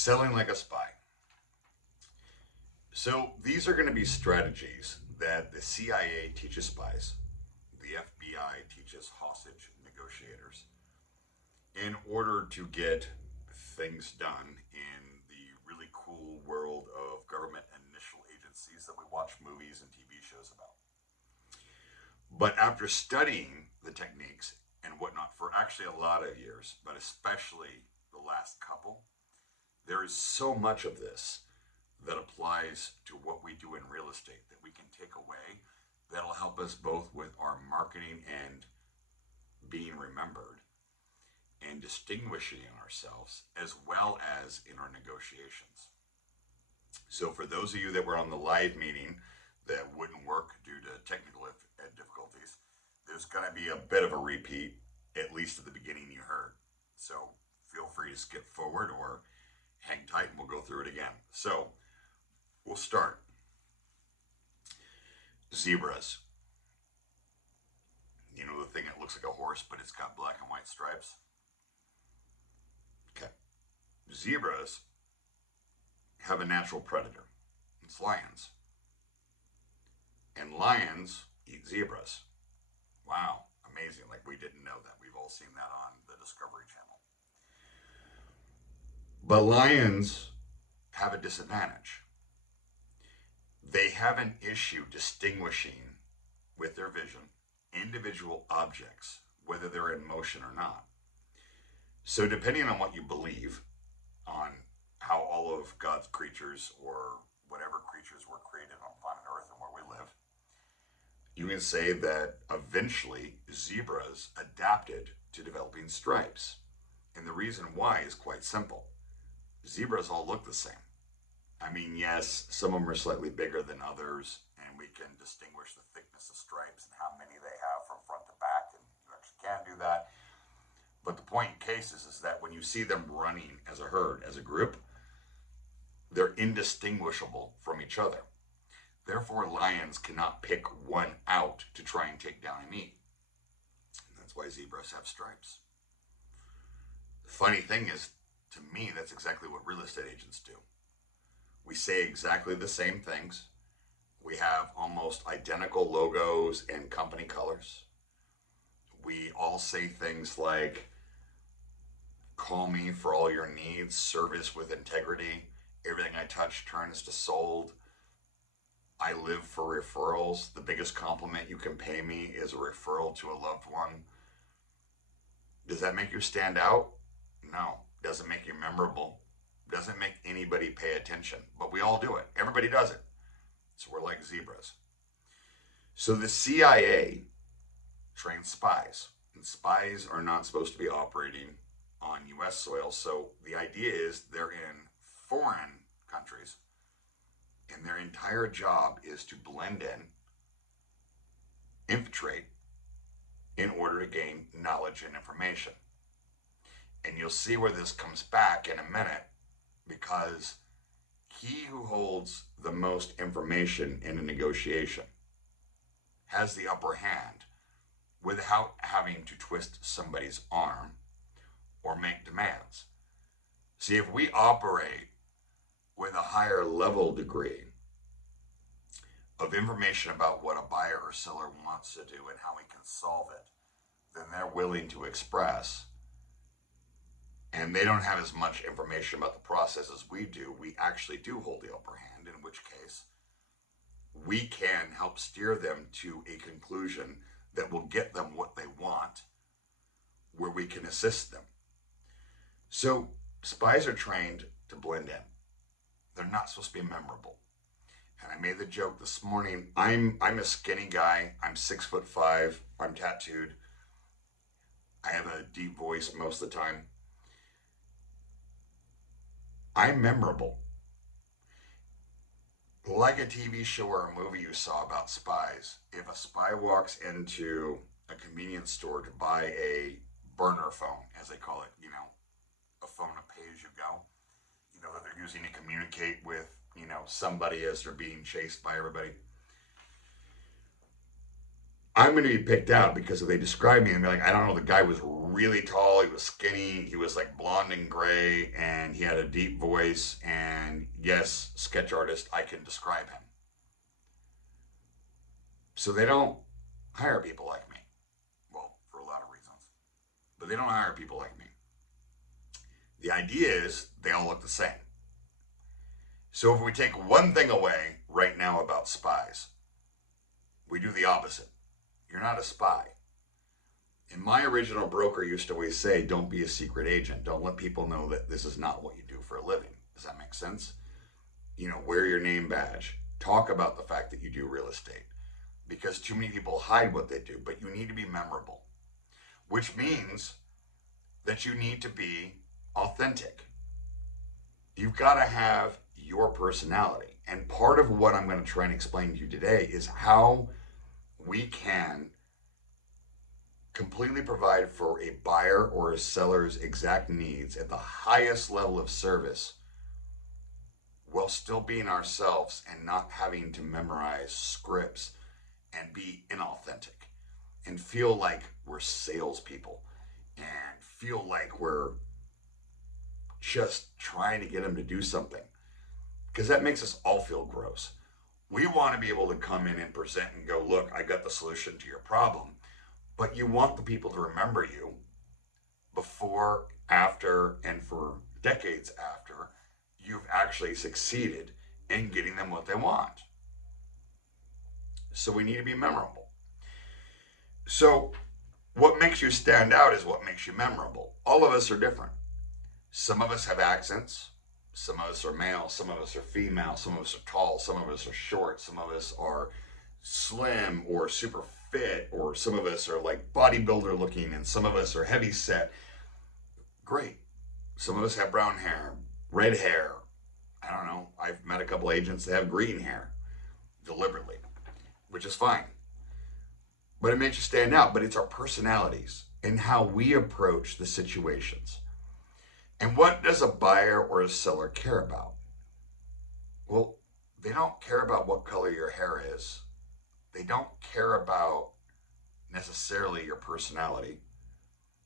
Selling like a spy. So these are going to be strategies that the CIA teaches spies, the FBI teaches hostage negotiators, in order to get things done in the really cool world of government initial agencies that we watch movies and TV shows about. But after studying the techniques and whatnot for actually a lot of years, but especially the last couple, there is so much of this that applies to what we do in real estate that we can take away that'll help us both with our marketing and being remembered and distinguishing ourselves as well as in our negotiations. So for those of you that were on the live meeting that wouldn't work due to technical difficulties, there's going to be a bit of a repeat, at least at the beginning you heard. So feel free to skip forward or hang tight and we'll go through it again. So we'll start. Zebras. You know the thing that looks like a horse, but it's got black and white stripes? Okay. Zebras have a natural predator. It's lions. And lions eat zebras. Wow, amazing. Like we didn't know that. We've all seen that on the Discovery Channel. But lions have a disadvantage. They have an issue distinguishing with their vision individual objects, whether they're in motion or not. So depending on what you believe on how all of God's creatures or whatever creatures were created on planet Earth and where we live, you can say that eventually zebras adapted to developing stripes. And the reason why is quite simple. Zebras all look the same. I mean, yes, some of them are slightly bigger than others, and we can distinguish the thickness of stripes and how many they have from front to back, and you actually can do that. But the point in cases is that when you see them running as a herd, as a group, they're indistinguishable from each other. Therefore, lions cannot pick one out to try and take down and eat. And that's why zebras have stripes. The funny thing is, to me, that's exactly what real estate agents do. We say exactly the same things. We have almost identical logos and company colors. We all say things like, call me for all your needs, service with integrity, everything I touch turns to sold. I live for referrals. The biggest compliment you can pay me is a referral to a loved one. Does that make you stand out? No. Doesn't make you memorable. Doesn't make anybody pay attention. But we all do it. Everybody does it. So we're like zebras. So the CIA trains spies. And spies are not supposed to be operating on U.S. soil. So the idea is they're in foreign countries. And their entire job is to blend in, infiltrate, in order to gain knowledge and information. And you'll see where this comes back in a minute, because he who holds the most information in a negotiation has the upper hand without having to twist somebody's arm or make demands. See, if we operate with a higher level degree of information about what a buyer or seller wants to do and how we can solve it, then they're willing to express. And they don't have as much information about the process as we do. We actually do hold the upper hand, in which case we can help steer them to a conclusion that will get them what they want, where we can assist them. So spies are trained to blend in. They're not supposed to be memorable. And I made the joke this morning, I'm a skinny guy. I'm 6'5". I'm tattooed. I have a deep voice most of the time. I'm memorable. Like a TV show or a movie you saw about spies, if a spy walks into a convenience store to buy a burner phone, as they call it, a phone that pay as you go, that they're using to communicate with, somebody as they're being chased by everybody. I'm going to be picked out because if they describe me and be like, I don't know, the guy was really tall, he was skinny, he was like blonde and gray, and he had a deep voice, and yes, sketch artist, I can describe him. So they don't hire people like me. Well, for a lot of reasons. But they don't hire people like me. The idea is they all look the same. So if we take one thing away right now about spies, we do the opposite. You're not a spy. And my original broker used to always say, don't be a secret agent. Don't let people know that this is not what you do for a living. Does that make sense? You know, wear your name badge. Talk about the fact that you do real estate. Because too many people hide what they do, but you need to be memorable. Which means that you need to be authentic. You've got to have your personality. And part of what I'm going to try and explain to you today is how we can completely provide for a buyer or a seller's exact needs at the highest level of service while still being ourselves and not having to memorize scripts and be inauthentic and feel like we're salespeople and feel like we're just trying to get them to do something, because that makes us all feel gross. We want to be able to come in and present and go, look, I got the solution to your problem. But you want the people to remember you before, after, and for decades after you've actually succeeded in getting them what they want. So we need to be memorable. So what makes you stand out is what makes you memorable. All of us are different. Some of us have accents. Some of us are male. Some of us are female. Some of us are tall. Some of us are short. Some of us are slim or super fit, or some of us are like bodybuilder looking, and some of us are heavy set. Great. Some of us have brown hair, red hair. I don't know. I've met a couple agents that have green hair deliberately, which is fine. But it makes you stand out. But it's our personalities and how we approach the situations. And what does a buyer or a seller care about? Well, they don't care about what color your hair is. They don't care about necessarily your personality.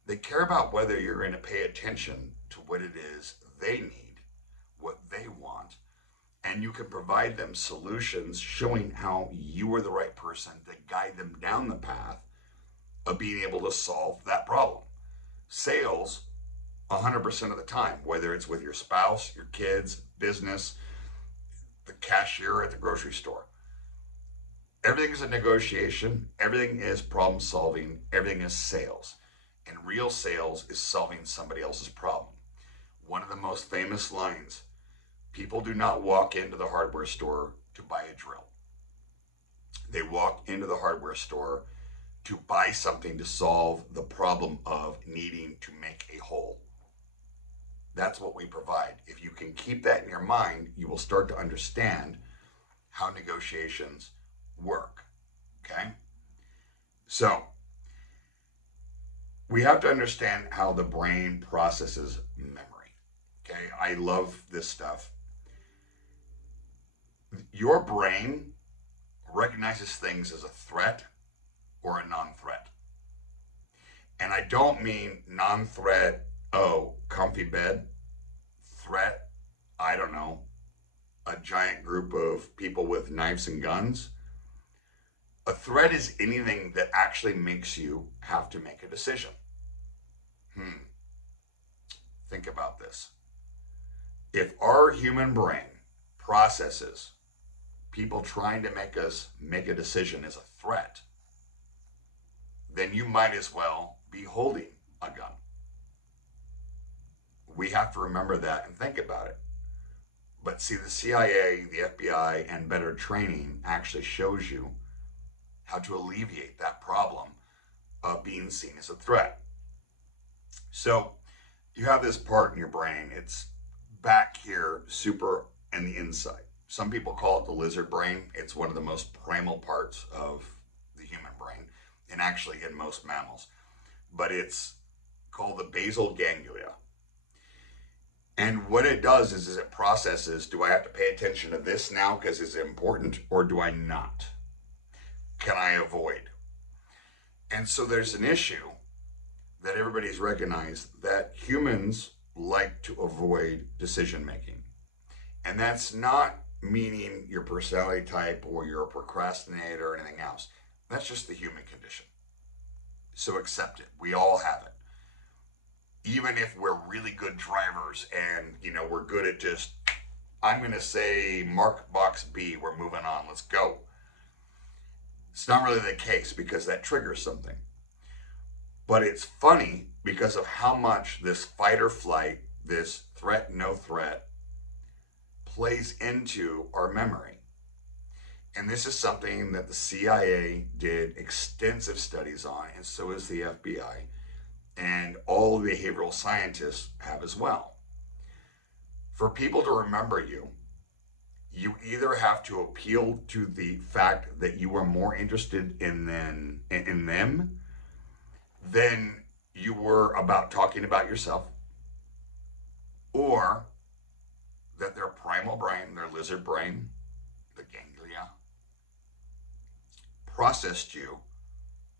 They care about whether you're going to pay attention to what it is they need, what they want, and you can provide them solutions showing how you are the right person to guide them down the path of being able to solve that problem. Sales, 100% of the time, whether it's with your spouse, your kids, business, the cashier at the grocery store. Everything is a negotiation. Everything is problem solving. Everything is sales. And real sales is solving somebody else's problem. One of the most famous lines, people do not walk into the hardware store to buy a drill. They walk into the hardware store to buy something to solve the problem of needing to make a hole. That's what we provide. If you can keep that in your mind, you will start to understand how negotiations work. Okay? So, we have to understand how the brain processes memory. Okay? I love this stuff. Your brain recognizes things as a threat or a non-threat. And I don't mean non-threat, oh, comfy bed. Threat, I don't know, a giant group of people with knives and guns. A threat is anything that actually makes you have to make a decision. Think about this. If our human brain processes people trying to make us make a decision as a threat, then you might as well be holding a gun. We have to remember that and think about it. But see, the CIA, the FBI, and better training actually shows you how to alleviate that problem of being seen as a threat. So you have this part in your brain. It's back here, super in the inside. Some people call it the lizard brain. It's one of the most primal parts of the human brain, and actually in most mammals. But it's called the basal ganglia. And what it does is it processes, do I have to pay attention to this now because it's important, or do I not? Can I avoid? And so there's an issue that everybody's recognized that humans like to avoid decision making. And that's not meaning your personality type or you're a procrastinator or anything else. That's just the human condition. So accept it. We all have it. Even if we're really good drivers and, we're good at just, I'm going to say mark box B, we're moving on, let's go. It's not really the case because that triggers something. But it's funny because of how much this fight or flight, this threat, no threat, plays into our memory. And this is something that the CIA did extensive studies on, and so is the FBI, and all behavioral scientists have as well. For people to remember you, you either have to appeal to the fact that you are more interested in them than you were about talking about yourself, or that their primal brain, their lizard brain, the ganglia, processed you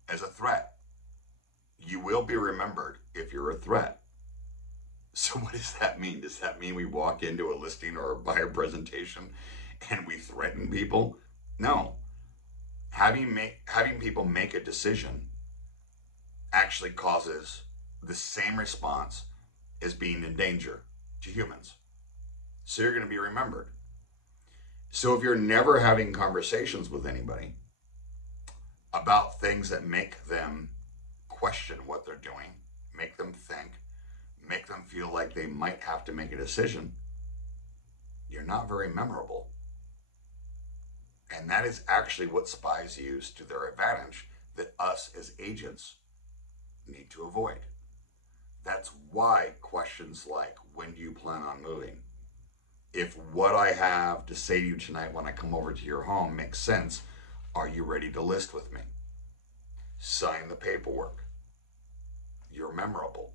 as a threat. You will be remembered if you're a threat. So what does that mean? Does that mean we walk into a listing or a buyer presentation and we threaten people? No. Having people make a decision actually causes the same response as being in danger to humans. So you're going to be remembered. So if you're never having conversations with anybody about things that make them question what they're doing, make them think, make them feel like they might have to make a decision, you're not very memorable. And that is actually what spies use to their advantage that us as agents need to avoid. That's why questions like, when do you plan on moving? If what I have to say to you tonight when I come over to your home makes sense, are you ready to list with me? Sign the paperwork. You're memorable.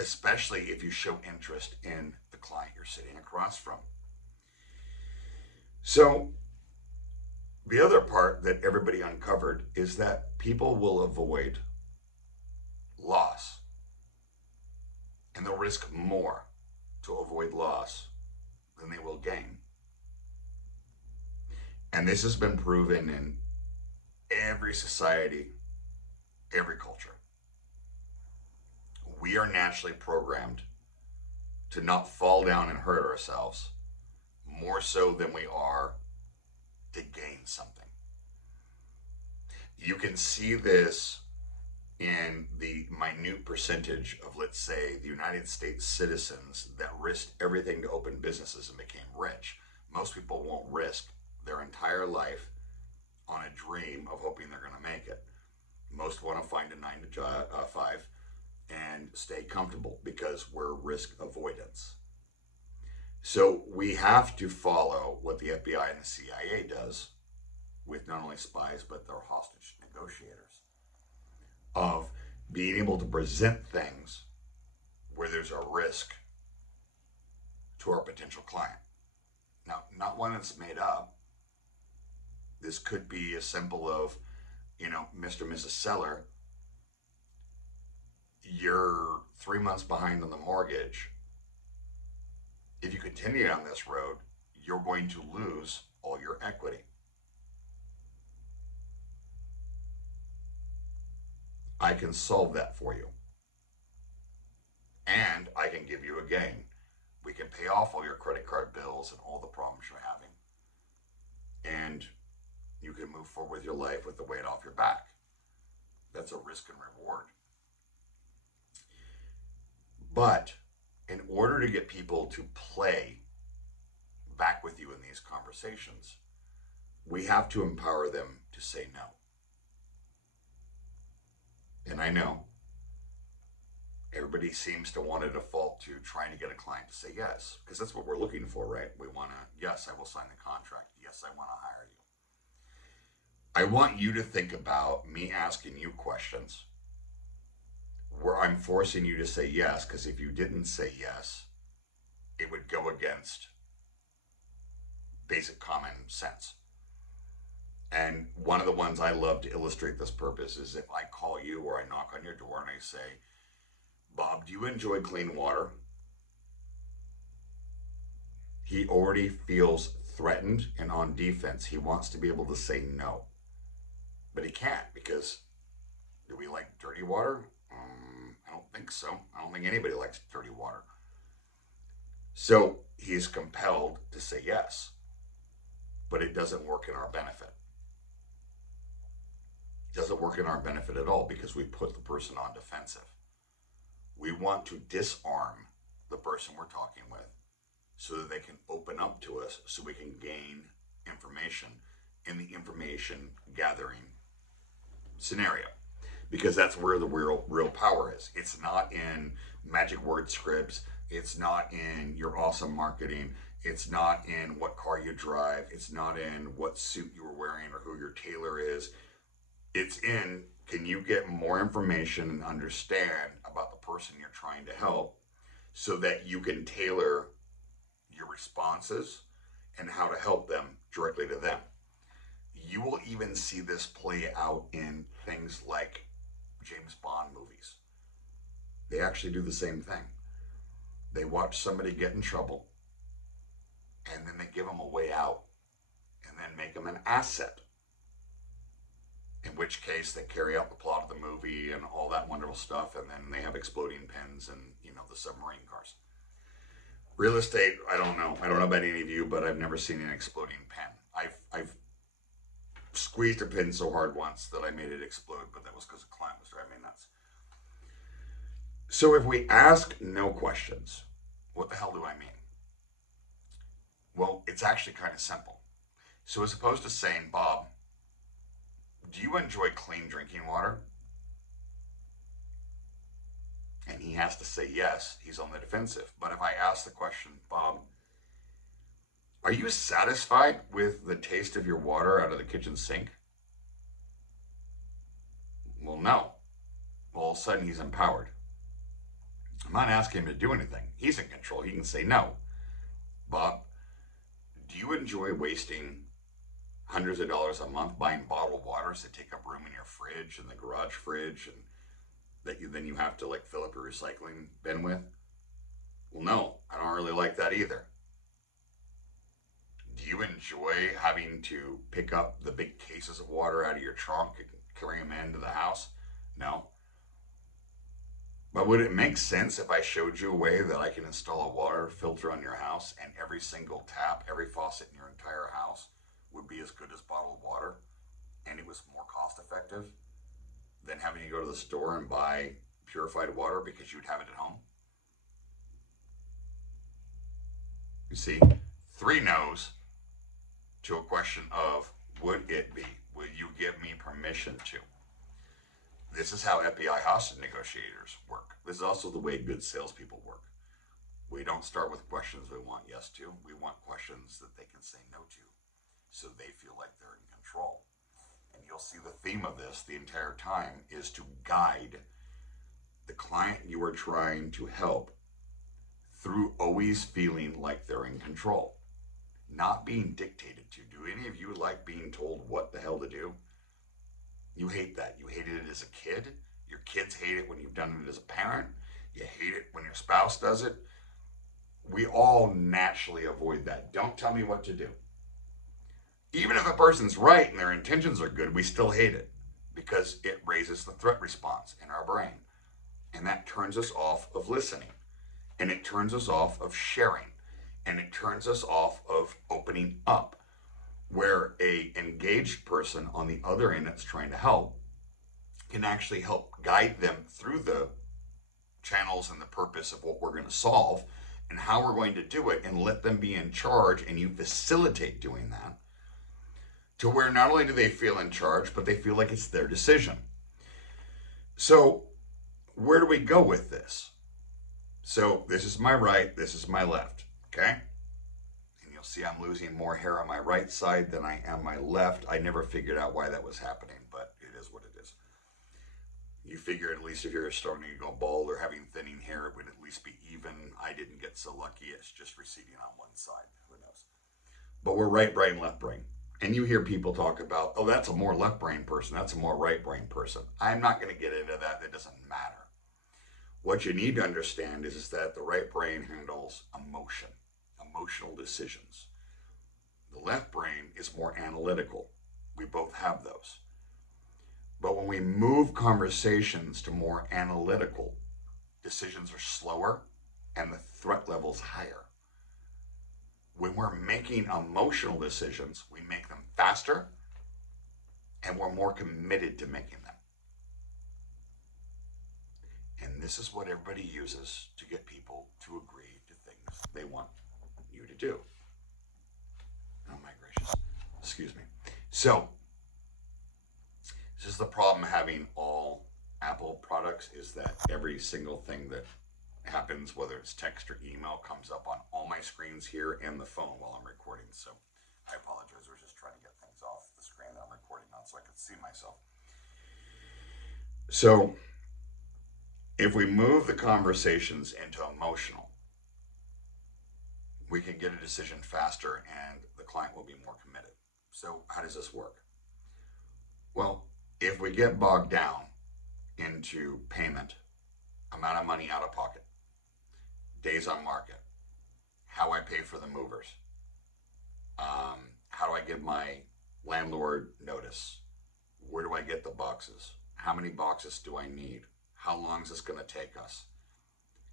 Especially if you show interest in the client you're sitting across from. So, the other part that everybody uncovered is that people will avoid loss. And they'll risk more to avoid loss than they will gain. And this has been proven in every society, every culture. We are naturally programmed to not fall down and hurt ourselves more so than we are to gain something. You can see this in the minute percentage of, let's say, the United States citizens that risked everything to open businesses and became rich. Most people won't risk their entire life on a dream of hoping they're going to make it. Most want to find a 9 to 5 and stay comfortable because we're risk avoidance. So we have to follow what the FBI and the CIA does with not only spies, but their hostage negotiators, of being able to present things where there's a risk to our potential client. Now, not one that's made up. This could be as simple of, Mr. and Mrs. Seller, you're 3 months behind on the mortgage. If you continue down this road, you're going to lose all your equity. I can solve that for you. And I can give you a gain. We can pay off all your credit card bills and all the problems you're having. And you can move forward with your life with the weight off your back. That's a risk and reward. But in order to get people to play back with you in these conversations, we have to empower them to say no. And I know everybody seems to want to default to trying to get a client to say yes, because that's what we're looking for, right? We want to, yes, I will sign the contract. Yes, I want to hire you. I want you to think about me asking you questions where I'm forcing you to say yes, because if you didn't say yes, it would go against basic common sense. And one of the ones I love to illustrate this purpose is if I call you or I knock on your door and I say, Bob, do you enjoy clean water? He already feels threatened and on defense. He wants to be able to say no, but he can't because do we like dirty water? I don't think so. I don't think anybody likes dirty water. So he's compelled to say yes, but it doesn't work in our benefit. It doesn't work in our benefit at all because we put the person on defensive. We want to disarm the person we're talking with so that they can open up to us so we can gain information in the information gathering scenario, because that's where the real power is. It's not in magic word scripts. It's not in your awesome marketing. It's not in what car you drive. It's not in what suit you were wearing or who your tailor is. It's in, can you get more information and understand about the person you're trying to help so that you can tailor your responses and how to help them directly to them. You will even see this play out in things like James Bond movies. They actually do the same thing. They watch somebody get in trouble and then they give them a way out and then make them an asset. In which case they carry out the plot of the movie and all that wonderful stuff, and then they have exploding pens and, the submarine cars. Real estate, I don't know. I don't know about any of you, but I've never seen an exploding pen. I've squeezed a pin so hard once that I made it explode, but that was because a client was driving me nuts. So if we ask no questions, what the hell do I mean? Well, it's actually kind of simple. So as opposed to saying, Bob, do you enjoy clean drinking water? And he has to say yes, he's on the defensive. But if I ask the question, Bob, are you satisfied with the taste of your water out of the kitchen sink? Well, no. All of a sudden, he's empowered. I'm not asking him to do anything. He's in control. He can say no. Bob, do you enjoy wasting hundreds of dollars a month buying bottled waters that take up room in your fridge and the garage fridge and that then you have to fill up your recycling bin with? Well, no, I don't really like that either. Do you enjoy having to pick up the big cases of water out of your trunk and carry them into the house? No. But would it make sense if I showed you a way that I can install a water filter on your house and every single tap, every faucet in your entire house would be as good as bottled water and it was more cost effective than having to go to the store and buy purified water because you'd have it at home? You see, 3 no's to a question of would it be? Will you give me permission to? This is how FBI hostage negotiators work. This is also the way good salespeople work. We don't start with questions we want yes to. We want questions that they can say no to so they feel like they're in control. And you'll see the theme of this the entire time is to guide the client you are trying to help through always feeling like they're in control, not being dictated to. Do any of you like being told what the hell to do? You hate that. You hated it as a kid. Your kids hate it when you've done it as a parent. You hate it when your spouse does it. We all naturally avoid that. Don't tell me what to do. Even if the person's right and their intentions are good, we still hate it because it raises the threat response in our brain. And that turns us off of listening. And it turns us off of sharing. And it turns us off of opening up. Where a engaged person on the other end that's trying to help can actually help guide them through the channels and the purpose of what we're going to solve and how we're going to do it, and let them be in charge, and you facilitate doing that to where not only do they feel in charge, but they feel like it's their decision. So where do we go with this? So this is my right, this is my left, okay? See, I'm losing more hair on my right side than I am my left. I never figured out why that was happening, but it is what it is. You figure at least if you're starting to go bald or having thinning hair, it would at least be even. I didn't get so lucky. It's just receding on one side. Who knows? But we're right brain, left brain. And you hear people talk about, oh, that's a more left brain person, that's a more right brain person. I'm not going to get into that. That doesn't matter. What you need to understand is that the right brain handles emotion, emotional decisions. The left brain is more analytical. We both have those. But when we move conversations to more analytical, decisions are slower and the threat level is higher. When we're making emotional decisions, we make them faster and we're more committed to making them. And this is what everybody uses to get people to agree to things they want you to do. Oh my gracious. Excuse me. So, this is the problem having all Apple products, is that every single thing that happens, whether it's text or email, comes up on all my screens here and the phone while I'm recording. So I apologize. We're just trying to get things off the screen that I'm recording on so I can see myself. So if we move the conversations into emotional, we can get a decision faster and the client will be more committed. So how does this work? Well, if we get bogged down into payment, amount of money out of pocket, days on market, how I pay for the movers, how do I get my landlord notice, where do I get the boxes, how many boxes do I need, how long is this going to take us,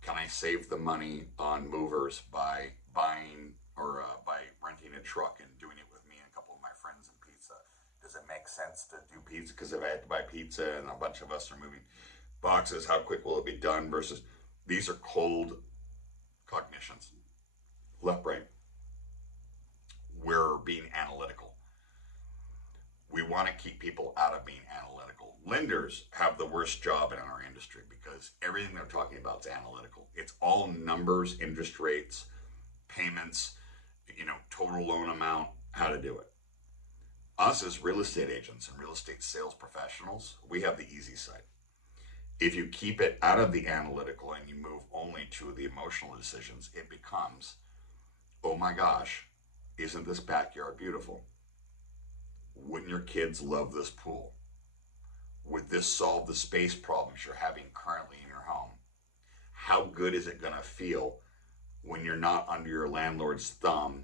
can I save the money on movers by buying or by renting a truck and doing it with me and a couple of my friends in pizza? Does it make sense to do pizza? Because if I had to buy pizza and a bunch of us are moving boxes, how quick will it be done? Versus these are cold cognitions. Left brain. We're being analytical. We want to keep people out of being analytical. Lenders have the worst job in our industry because everything they're talking about is analytical. It's all numbers, interest rates, payments, total loan amount, how to do it. Us as real estate agents and real estate sales professionals, we have the easy side. If you keep it out of the analytical and you move only to the emotional decisions, it becomes, oh my gosh, isn't this backyard beautiful? Wouldn't your kids love this pool? Would this solve the space problems you're having currently in your home? How good is it going to feel when you're not under your landlord's thumb,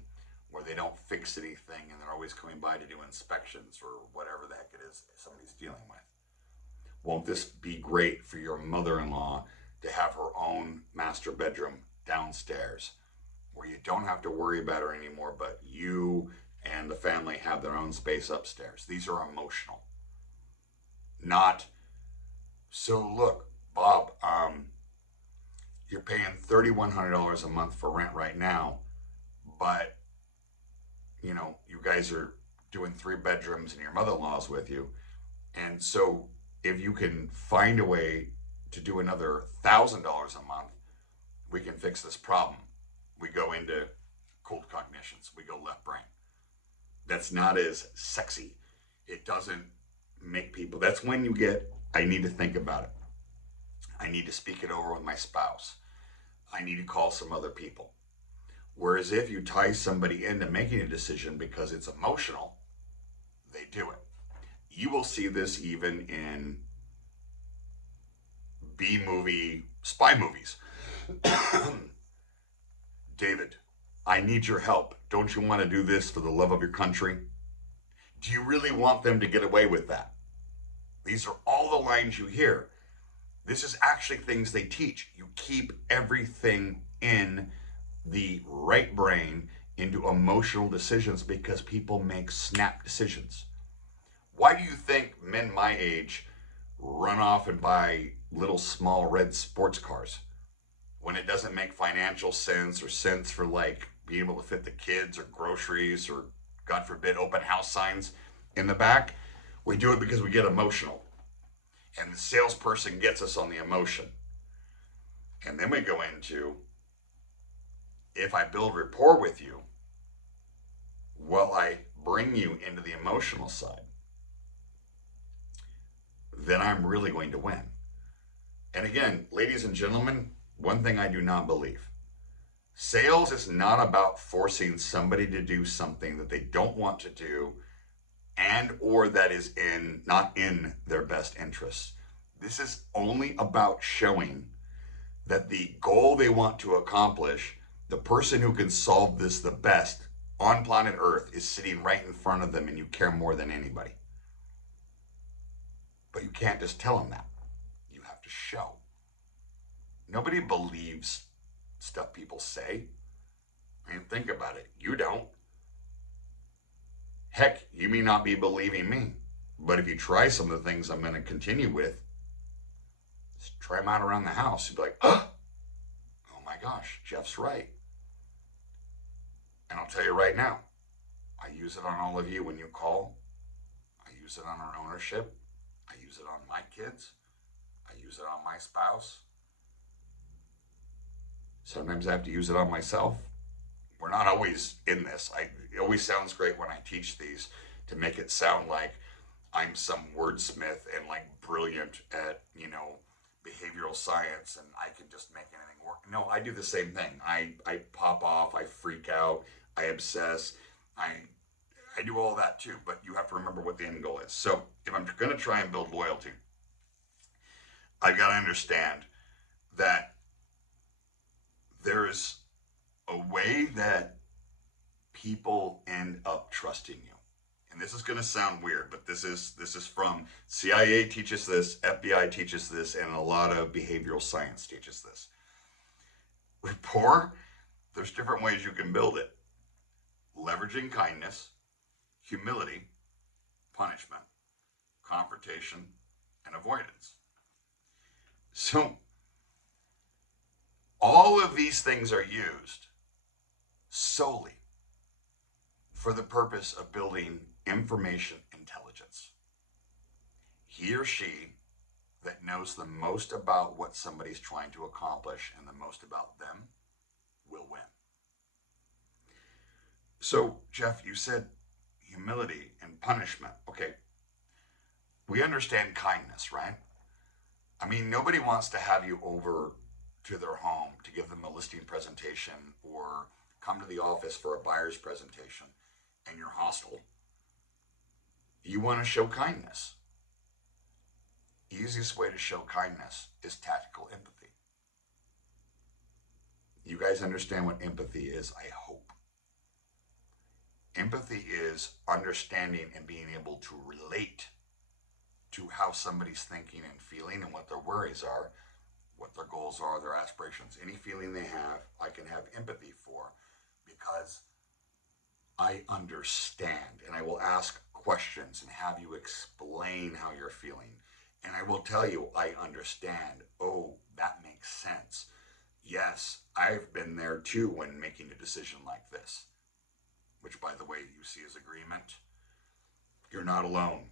where they don't fix anything and they're always coming by to do inspections or whatever the heck it is somebody's dealing with? Won't this be great for your mother-in-law to have her own master bedroom downstairs where you don't have to worry about her anymore, but you and the family have their own space upstairs? These are emotional. Not, so look, Bob, you're paying $3,100 a month for rent right now, but you guys are doing 3 bedrooms and your mother-in-law's with you. And so if you can find a way to do another $1,000 a month, we can fix this problem. We go into cold cognitions. We go left brain. That's not as sexy. It doesn't make people, that's when you get, I need to think about it. I need to speak it over with my spouse. I need to call some other people. Whereas if you tie somebody into making a decision because it's emotional, they do it. You will see this even in B-movie spy movies. David, I need your help. Don't you want to do this for the love of your country? Do you really want them to get away with that? These are all the lines you hear. This is actually things they teach. You keep everything in the right brain into emotional decisions because people make snap decisions. Why do you think men my age run off and buy little small red sports cars when it doesn't make financial sense or sense for like being able to fit the kids or groceries or, God forbid, open house signs in the back? We do it because we get emotional. And the salesperson gets us on the emotion. And then we go into, if I build rapport with you, will I bring you into the emotional side? Then I'm really going to win. And again, ladies and gentlemen, one thing I do not believe. Sales is not about forcing somebody to do something that they don't want to do and or that is not in their best interests. This is only about showing that the goal they want to accomplish, the person who can solve this the best on planet Earth is sitting right in front of them and you care more than anybody. But you can't just tell them that. You have to show. Nobody believes stuff people say. I mean, think about it. You don't. Heck, you may not be believing me. But if you try some of the things I'm going to continue with, just try them out around the house. You'll be like, oh my gosh, Jeff's right. And I'll tell you right now, I use it on all of you when you call. I use it on our ownership. I use it on my kids. I use it on my spouse. Sometimes I have to use it on myself. We're not always in this. It always sounds great when I teach these to make it sound like I'm some wordsmith and like brilliant at, behavioral science and I can just make anything work. No, I do the same thing. I pop off, I freak out, I obsess, I do all that too, but you have to remember what the end goal is. So if I'm going to try and build loyalty, I've got to understand that there's a way that people end up trusting you. And this is going to sound weird, but this is from CIA teaches this, FBI teaches this, and a lot of behavioral science teaches this. Rapport, there's different ways you can build it. Leveraging kindness, humility, punishment, confrontation, and avoidance. So all of these things are used solely for the purpose of building information intelligence. He or she that knows the most about what somebody's trying to accomplish and the most about them will win. So, Jeff, you said humility and punishment. Okay, we understand kindness, right? I mean, nobody wants to have you over to their home to give them a listing presentation or come to the office for a buyer's presentation and you're hostile. You want to show kindness. Easiest way to show kindness is tactical empathy. You guys understand what empathy is, I hope. Empathy is understanding and being able to relate to how somebody's thinking and feeling and what their worries are, what their goals are, their aspirations. Any feeling they have, I can have empathy for because I understand, and I will ask questions and have you explain how you're feeling. And I will tell you, I understand. Oh, that makes sense. Yes, I've been there too when making a decision like this, which, by the way, you see as agreement. You're not alone.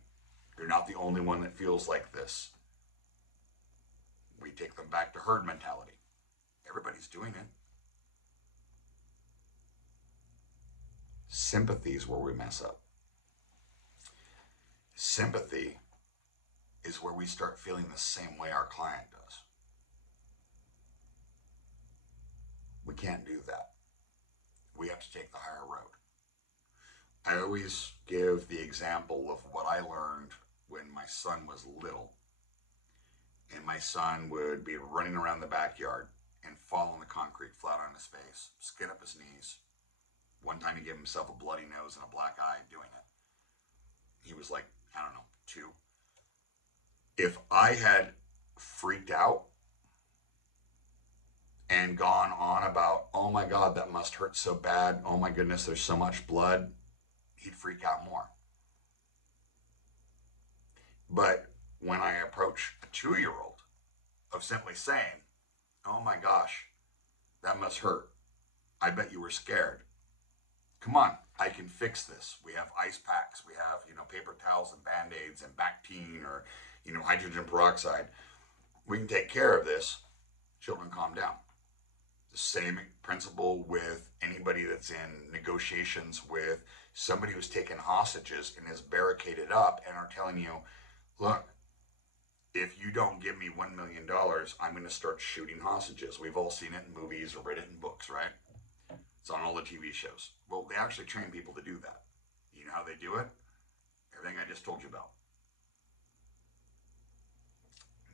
You're not the only one that feels like this. We take them back to herd mentality. Everybody's doing it. Sympathy is where we mess up. Sympathy is where we start feeling the same way our client does. We can't do that. We have to take the higher road. I always give the example of what I learned when my son was little. And my son would be running around the backyard and fall on the concrete flat on his face, skin up his knees. One time he gave himself a bloody nose and a black eye doing it. He was like, 2. If I had freaked out and gone on about, oh my God, that must hurt so bad. Oh my goodness, there's so much blood. He'd freak out more. But when I approach a 2-year-old of simply saying, oh my gosh, that must hurt. I bet you were scared. Come on, I can fix this. We have ice packs. We have, paper towels and Band-Aids and Bactine or, hydrogen peroxide. We can take care of this. Children, calm down. The same principle with anybody that's in negotiations with somebody who's taken hostages and is barricaded up and are telling you, look, if you don't give me $1 million, I'm going to start shooting hostages. We've all seen it in movies or read it in books, right? It's on all the TV shows. Well, they actually train people to do that. You know how they do it? Everything I just told you about.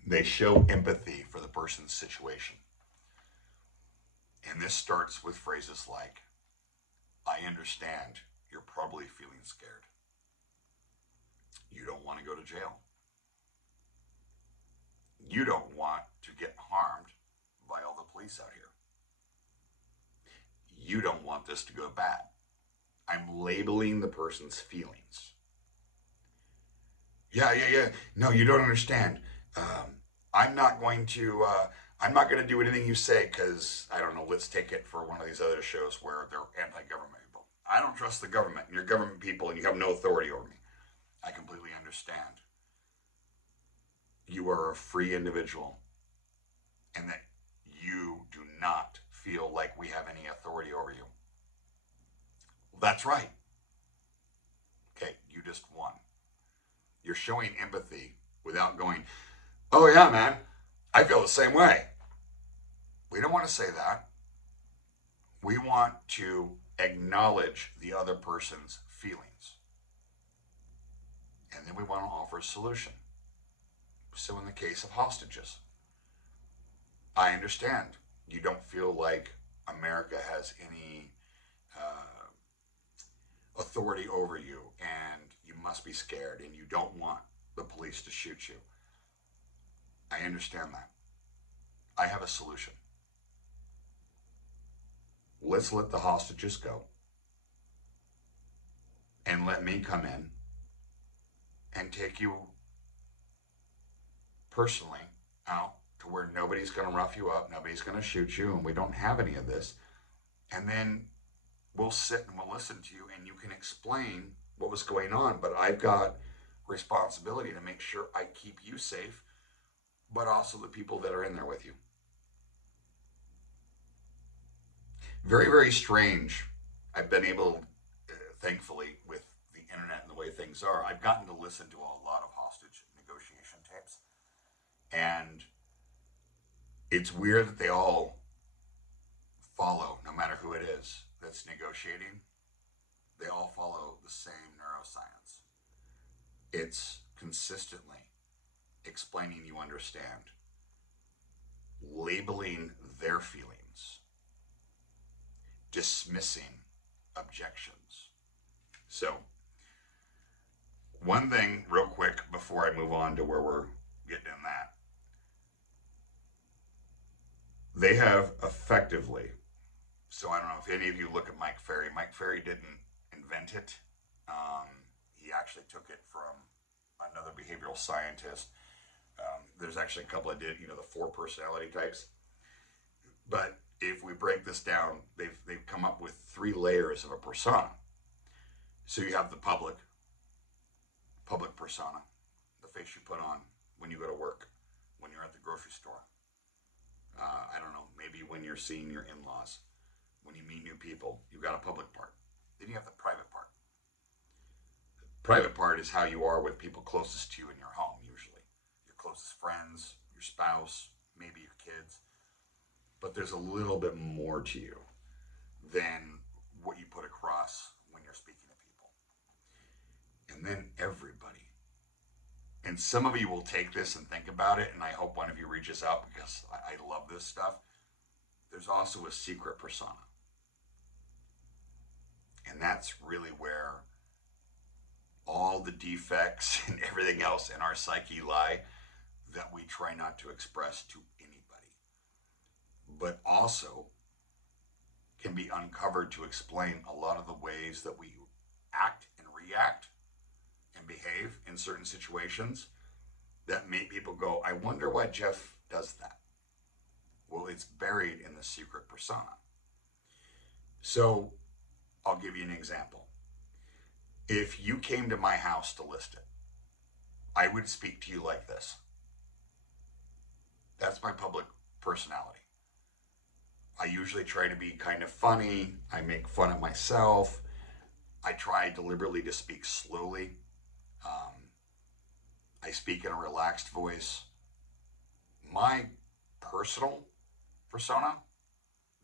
They show empathy for the person's situation. And this starts with phrases like, I understand you're probably feeling scared. You don't want to go to jail. You don't want to get harmed by all the police out here. You don't want this to go bad. I'm labeling the person's feelings. Yeah. No, you don't understand. I'm not going to. I'm not going to do anything you say because I don't know. Let's take it for one of these other shows where they're anti-government people. I don't trust the government. And you're government people, and you have no authority over me. I completely understand. You are a free individual, and that you do not feel like we have any authority over you. Well, that's right. Okay, you just won. You're showing empathy without going, oh yeah, man, I feel the same way. We don't want to say that. We want to acknowledge the other person's feelings. And then we want to offer a solution. So in the case of hostages, I understand you don't feel like America has any authority over you, and you must be scared, and you don't want the police to shoot you. I understand that. I have a solution. Let's let the hostages go, and let me come in and take you personally out to where nobody's going to rough you up, nobody's going to shoot you, and we don't have any of this. And then we'll sit and we'll listen to you, and you can explain what was going on. But I've got responsibility to make sure I keep you safe, but also the people that are in there with you. Very, very strange. I've been able, thankfully, with the internet and the way things are, I've gotten to listen to a lot of hostage negotiation tapes. And it's weird that they all follow, no matter who it is that's negotiating, they all follow the same neuroscience. It's consistently explaining you understand, labeling their feelings, dismissing objections. So, one thing real quick before I move on to where we're getting in that. They have effectively, so I don't know if any of you look at Mike Ferry. Mike Ferry didn't invent it. He actually took it from another behavioral scientist. There's actually a couple that did, the 4 personality types. But if we break this down, they've come up with 3 layers of a persona. So you have the public persona, the face you put on when you go to work, when you're at the grocery store. I don't know, maybe when you're seeing your in-laws, when you meet new people, you've got a public part. Then you have the private part. The private part is how you are with people closest to you in your home, usually. Your closest friends, your spouse, maybe your kids. But there's a little bit more to you than what you put across when you're speaking to people. And then everybody. And some of you will take this and think about it, and I hope one of you reaches out because I love this stuff. There's also a secret persona. And that's really where all the defects and everything else in our psyche lie that we try not to express to anybody. But also can be uncovered to explain a lot of the ways that we act and react and behave in certain situations that make people go, I wonder why Jeff does that. Well, it's buried in the secret persona. So I'll give you an example. If you came to my house to list it, I would speak to you like this. That's my public personality. I usually try to be kind of funny. I make fun of myself. I try deliberately to speak slowly. I speak in a relaxed voice. My personal persona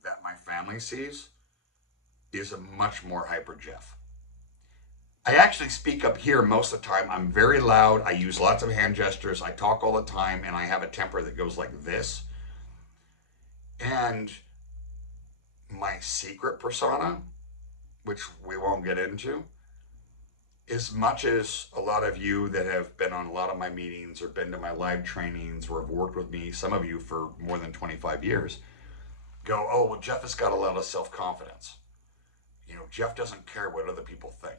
that my family sees is a much more hyper Jeff. I actually speak up here most of the time. I'm very loud. I use lots of hand gestures. I talk all the time, and I have a temper that goes like this. And my secret persona, which we won't get into, as much as a lot of you that have been on a lot of my meetings or been to my live trainings or have worked with me, some of you for more than 25 years, go, oh, well, Jeff has got a lot of self-confidence. You know, Jeff doesn't care what other people think.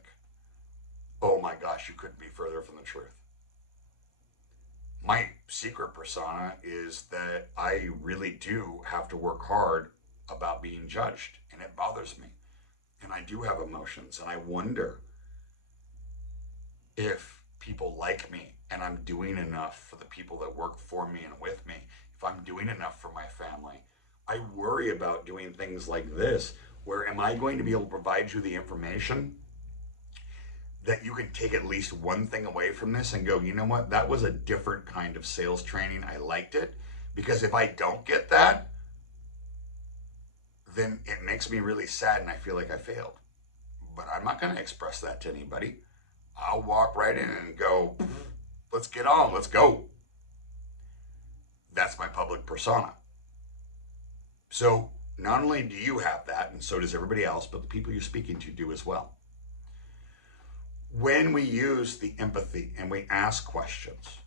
Oh my gosh, you couldn't be further from the truth. My secret persona is that I really do have to work hard about being judged, and it bothers me. And I do have emotions, and I wonder if people like me and I'm doing enough for the people that work for me and with me, if I'm doing enough for my family. I worry about doing things like this, where am I going to be able to provide you the information that you can take at least one thing away from this and go, you know what, that was a different kind of sales training. I liked it. Because if I don't get that, then it makes me really sad and I feel like I failed. But I'm not going to express that to anybody. I'll walk right in and go, let's get on, let's go. That's my public persona. So not only do you have that, and so does everybody else, but the people you're speaking to do as well. When we use the empathy and we ask questions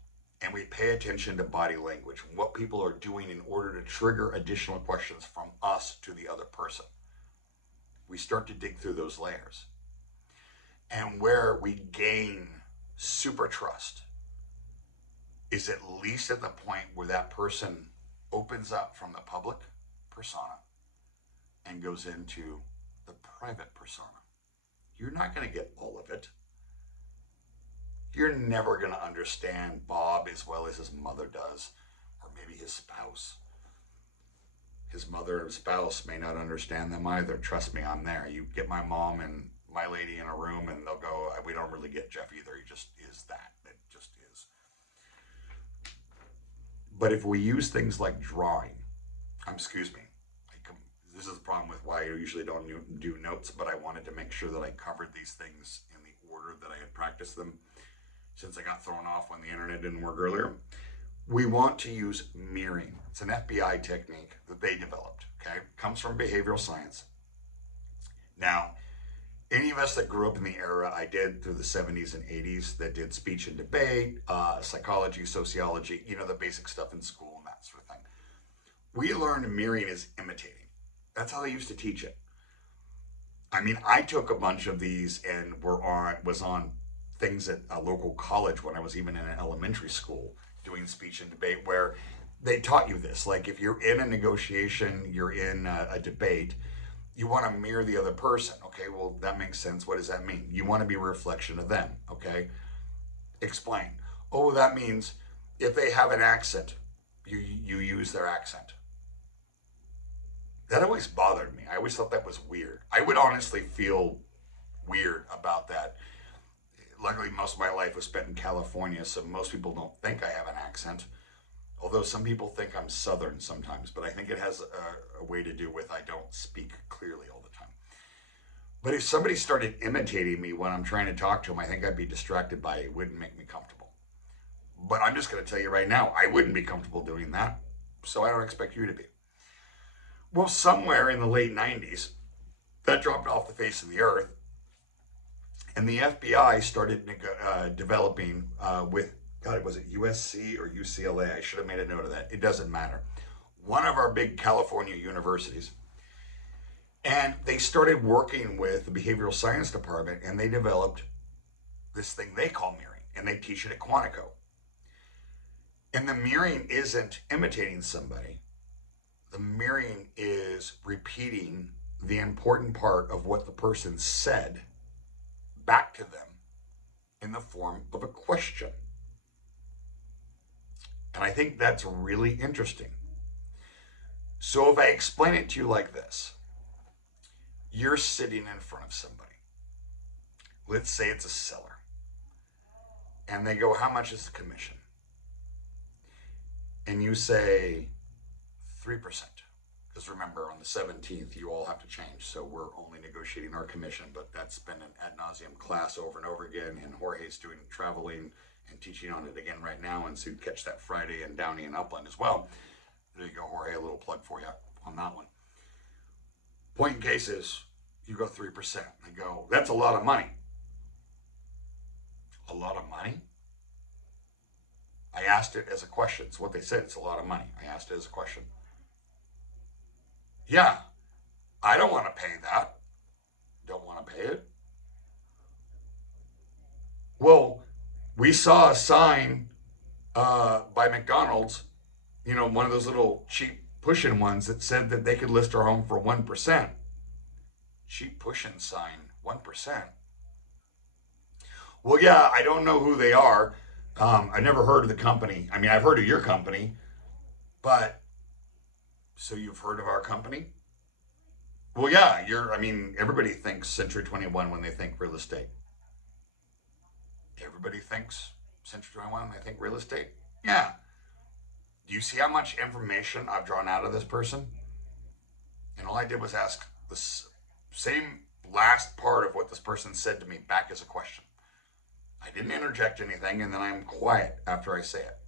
and we pay attention to body language and what people are doing in order to trigger additional questions from us to the other person, we start to dig through those layers. And where we gain super trust is at least at the point where that person opens up from the public persona and goes into the private persona. You're not going to get all of it. You're never going to understand Bob as well as his mother does, or maybe his spouse. His mother or spouse may not understand them either. Trust me, I'm there. You get my mom and my lady in a room and they'll go, we don't really get Jeff either. He just is that. It just is. But if we use things like drawing, this is the problem with why I usually don't do notes, but I wanted to make sure that I covered these things in the order that I had practiced them, since I got thrown off when the internet didn't work earlier. We want to use mirroring. It's an FBI technique that they developed, okay? It comes from behavioral science. Now, any of us that grew up in the era I did through the 70s and 80s that did speech and debate, psychology, sociology, you know, the basic stuff in school and that sort of thing, we learned mirroring is imitating. That's how they used to teach it. I mean, I took a bunch of these and was on things at a local college when I was even in an elementary school doing speech and debate, where they taught you this. Like, if you're in a negotiation, you're in a debate, you want to mirror the other person. Okay, well, that makes sense. What does that mean? You want to be a reflection of them. Okay, explain. Oh, that means if they have an accent, you use their accent. That always bothered me. I always thought that was weird. I would honestly feel weird about that. Luckily, most of my life was spent in California, so most people don't think I have an accent. Although some people think I'm Southern sometimes, but I think it has a way to do with I don't speak clearly all the time. But if somebody started imitating me when I'm trying to talk to them, I think I'd be distracted by it. It wouldn't make me comfortable. But I'm just going to tell you right now, I wouldn't be comfortable doing that, so I don't expect you to be. Well, somewhere in the late 90s, that dropped off the face of the earth, and the FBI started developing with, God, was it USC or UCLA? I should have made a note of that. It doesn't matter. One of our big California universities. And they started working with the behavioral science department, and they developed this thing they call mirroring, and they teach it at Quantico. And the mirroring isn't imitating somebody. The mirroring is repeating the important part of what the person said back to them in the form of a question. And I think that's really interesting. So if I explain it to you like this, you're sitting in front of somebody. Let's say it's a seller. And they go, how much is the commission? And you say 3%. Because remember, on the 17th, you all have to change. So we're only negotiating our commission, but that's been an ad nauseum class over and over again. And Jorge's doing traveling and teaching on it again right now. And so catch that Friday in Downey and Upland as well. There you go, Jorge, a little plug for you on that one. Point in case is, you go 3%. I go, that's a lot of money. A lot of money? I asked it as a question. It's what they said. It's a lot of money. I asked it as a question. Yeah, I don't want to pay that. Don't want to pay it. Well, we saw a sign by McDonald's, one of those little cheap push-in ones that said that they could list our home for 1%. Cheap push-in sign, 1%. Well, yeah, I don't know who they are. I've never heard of the company. I mean, I've heard of your company, but so you've heard of our company? Well, yeah, everybody thinks Century 21 when they think real estate. Everybody thinks Century 21 when they think real estate. Yeah. Do you see how much information I've drawn out of this person? And all I did was ask the same last part of what this person said to me back as a question. I didn't interject anything, and then I'm quiet after I say it.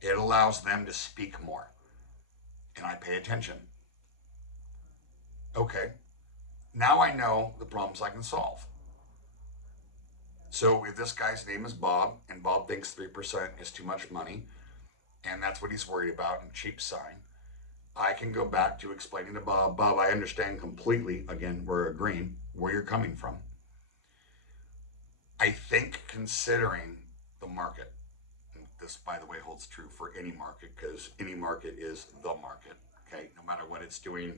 It allows them to speak more, and I pay attention. Okay, now I know the problems I can solve. So if this guy's name is Bob, and Bob thinks 3% is too much money, and that's what he's worried about, and cheap sign, I can go back to explaining to Bob, I understand completely, again, we're agreeing, where you're coming from. I think considering the market, and this, by the way, holds true for any market, because any market is the market, okay? No matter what it's doing,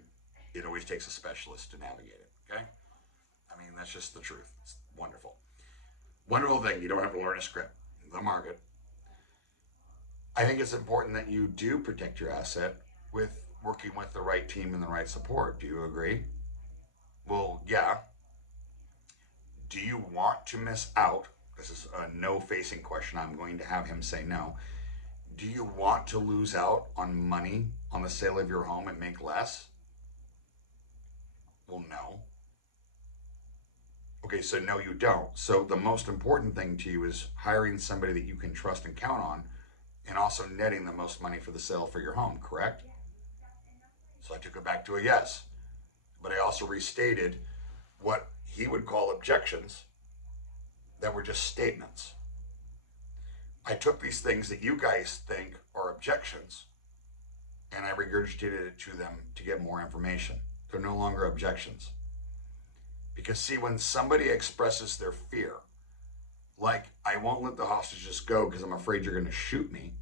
it always takes a specialist to navigate it, okay? I mean, that's just the truth. It's wonderful. Wonderful thing. You don't have to learn a script. The market. I think it's important that you do protect your asset with working with the right team and the right support. Do you agree? Well, yeah. Do you want to miss out? This is a no-facing question. I'm going to have him say no. Do you want to lose out on money on the sale of your home and make less? Well, no. Okay, so no, you don't. So the most important thing to you is hiring somebody that you can trust and count on, and also netting the most money for the sale for your home, correct? So I took it back to a yes. But I also restated what he would call objections that were just statements. I took these things that you guys think are objections and I regurgitated it to them to get more information. They're no longer objections. Because see, when somebody expresses their fear, like, I won't let the hostages go because I'm afraid you're going to shoot me.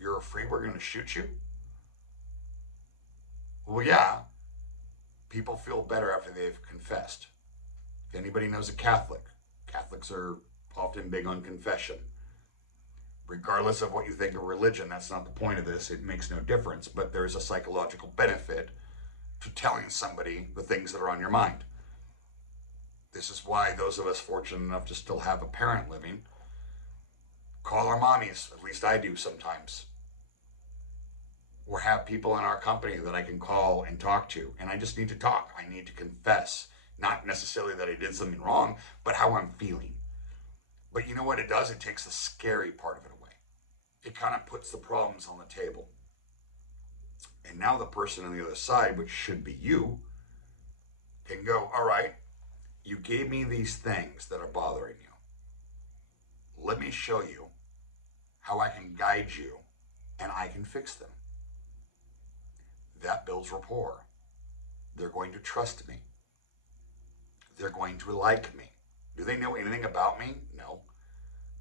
You're afraid we're going to shoot you? Well, yeah. People feel better after they've confessed. If anybody knows a Catholic, Catholics are often big on confession. Regardless of what you think of religion, that's not the point of this. It makes no difference. But there's a psychological benefit to telling somebody the things that are on your mind. This is why those of us fortunate enough to still have a parent living call our mommies, at least I do sometimes, or have people in our company that I can call and talk to. And I just need to talk. I need to confess. Not necessarily that I did something wrong, but how I'm feeling. But you know what it does? It takes the scary part of it away. It kind of puts the problems on the table. And now the person on the other side, which should be you, can go, all right, you gave me these things that are bothering you. Let me show you how I can guide you and I can fix them. That builds rapport. They're going to trust me. They're going to like me. Do they know anything about me? No.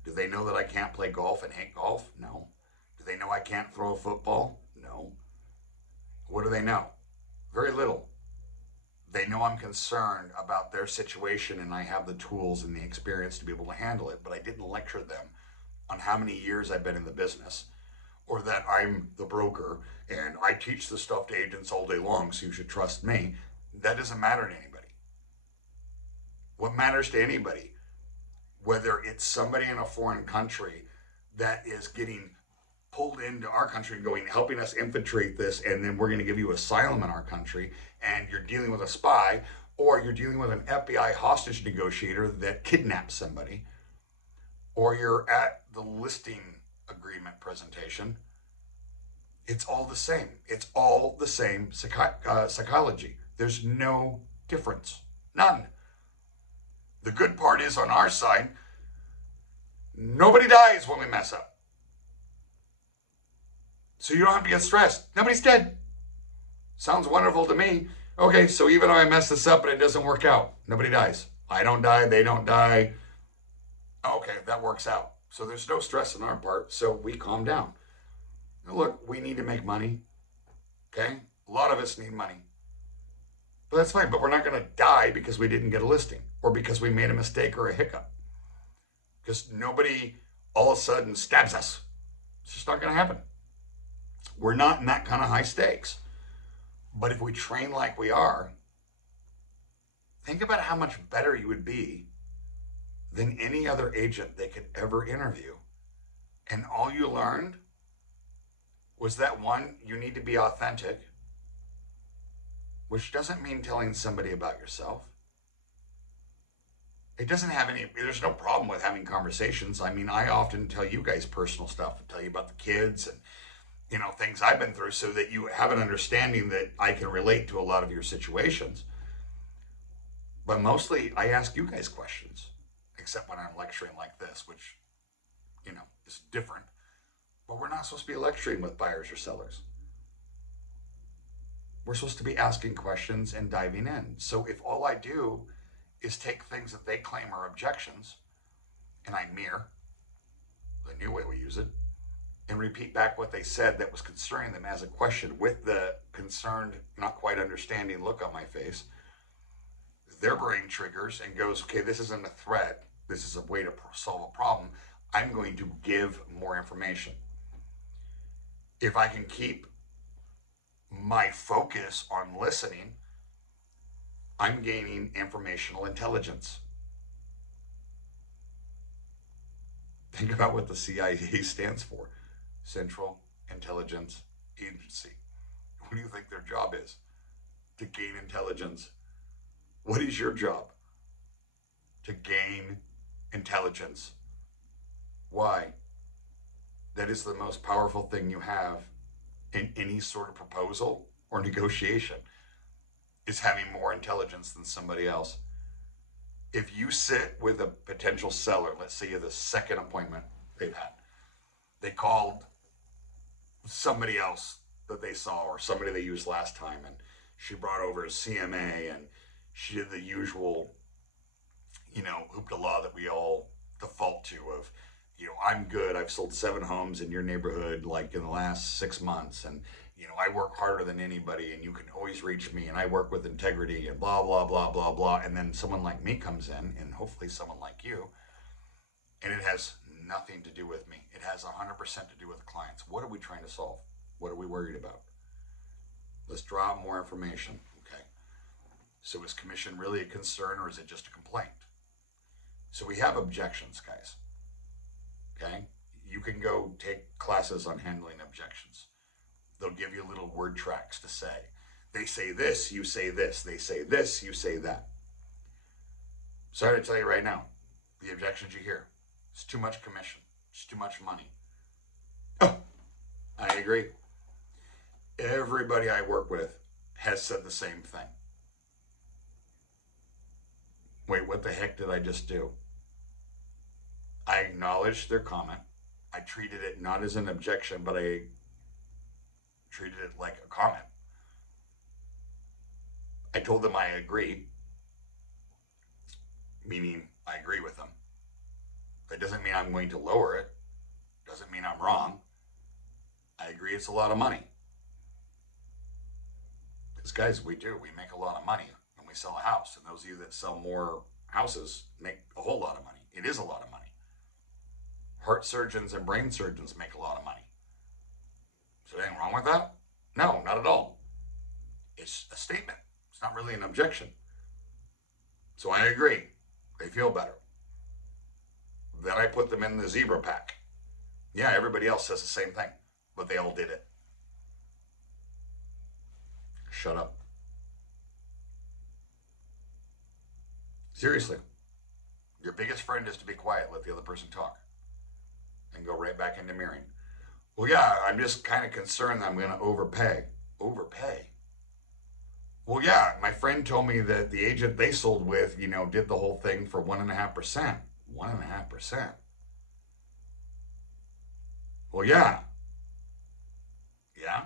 Do they know that I can't play golf and hate golf? No. Do they know I can't throw a football? No. What do they know? Very little. They know I'm concerned about their situation and I have the tools and the experience to be able to handle it, but I didn't lecture them on how many years I've been in the business or that I'm the broker and I teach this stuff to agents all day long, so you should trust me. That doesn't matter to anybody. What matters to anybody, whether it's somebody in a foreign country that is getting pulled into our country and helping us infiltrate this, and then we're going to give you asylum in our country, and you're dealing with a spy, or you're dealing with an FBI hostage negotiator that kidnaps somebody, or you're at the listing agreement presentation, it's all the same. It's all the same psychology. There's no difference. None. The good part is on our side, nobody dies when we mess up. So you don't have to get stressed. Nobody's dead. Sounds wonderful to me. Okay, so even though I mess this up and it doesn't work out, nobody dies. I don't die, they don't die. Okay, that works out. So there's no stress on our part, so we calm down. Now look, we need to make money. Okay? A lot of us need money. But that's fine, but we're not going to die because we didn't get a listing or because we made a mistake or a hiccup. Because nobody all of a sudden stabs us. It's just not going to happen. We're not in that kind of high stakes. But if we train like we are, think about how much better you would be than any other agent they could ever interview. And all you learned was that one, you need to be authentic, which doesn't mean telling somebody about yourself. It doesn't have any, there's no problem with having conversations. I mean, I often tell you guys personal stuff, and tell you about the kids and, you know, things I've been through so that you have an understanding that I can relate to a lot of your situations. But mostly I ask you guys questions, except when I'm lecturing like this, which, you know, is different. But we're not supposed to be lecturing with buyers or sellers. We're supposed to be asking questions and diving in. So if all I do is take things that they claim are objections and I mirror, the new way we use it, and repeat back what they said that was concerning them as a question with the concerned, not quite understanding look on my face, their brain triggers and goes, okay, this isn't a threat. This is a way to solve a problem. I'm going to give more information. If I can keep my focus on listening, I'm gaining informational intelligence. Think about what the CIA stands for. Central Intelligence Agency. What do you think their job is? To gain intelligence. What is your job? To gain intelligence. Why? That is the most powerful thing you have in any sort of proposal or negotiation, is having more intelligence than somebody else. If you sit with a potential seller, let's say you're the second appointment they've had, they called somebody else that they saw or somebody they used last time, and she brought over a CMA and she did the usual, you know, hoopla that we all default to of, you know, I'm good. I've sold 7 homes in your neighborhood like in the last 6 months, and you know, I work harder than anybody, and you can always reach me, and I work with integrity, and blah blah blah blah blah. And then someone like me comes in, and hopefully someone like you, and it has nothing to do with me. It has 100% to do with the clients. What are we trying to solve? What are we worried about? Let's draw out more information. Okay. So is commission really a concern, or is it just a complaint? So we have objections, guys. Okay. You can go take classes on handling objections. They'll give you little word tracks to say. They say this, you say this. They say this, you say that. Sorry to tell you right now, the objections you hear, it's too much commission. It's too much money. Oh, I agree. Everybody I work with has said the same thing. Wait, what the heck did I just do? I acknowledged their comment. I treated it not as an objection, but I treated it like a comment. I told them I agree, meaning I agree with them. That doesn't mean I'm going to lower it. Doesn't mean I'm wrong. I agree it's a lot of money. Because guys, we make a lot of money when we sell a house. And those of you that sell more houses make a whole lot of money. It is a lot of money. Heart surgeons and brain surgeons make a lot of money. Is there anything wrong with that? No, not at all. It's a statement. It's not really an objection. So I agree. They feel better. Then I put them in the zebra pack. Yeah, everybody else says the same thing. but they all did it. Shut up. Seriously. Your biggest friend is to be quiet, let the other person talk, and go right back into mirroring. Well, yeah, I'm just kind of concerned that I'm going to overpay. Overpay? Well, yeah, my friend told me that the agent they sold with, did the whole thing for 1.5%. 1.5%. Well, yeah. Yeah.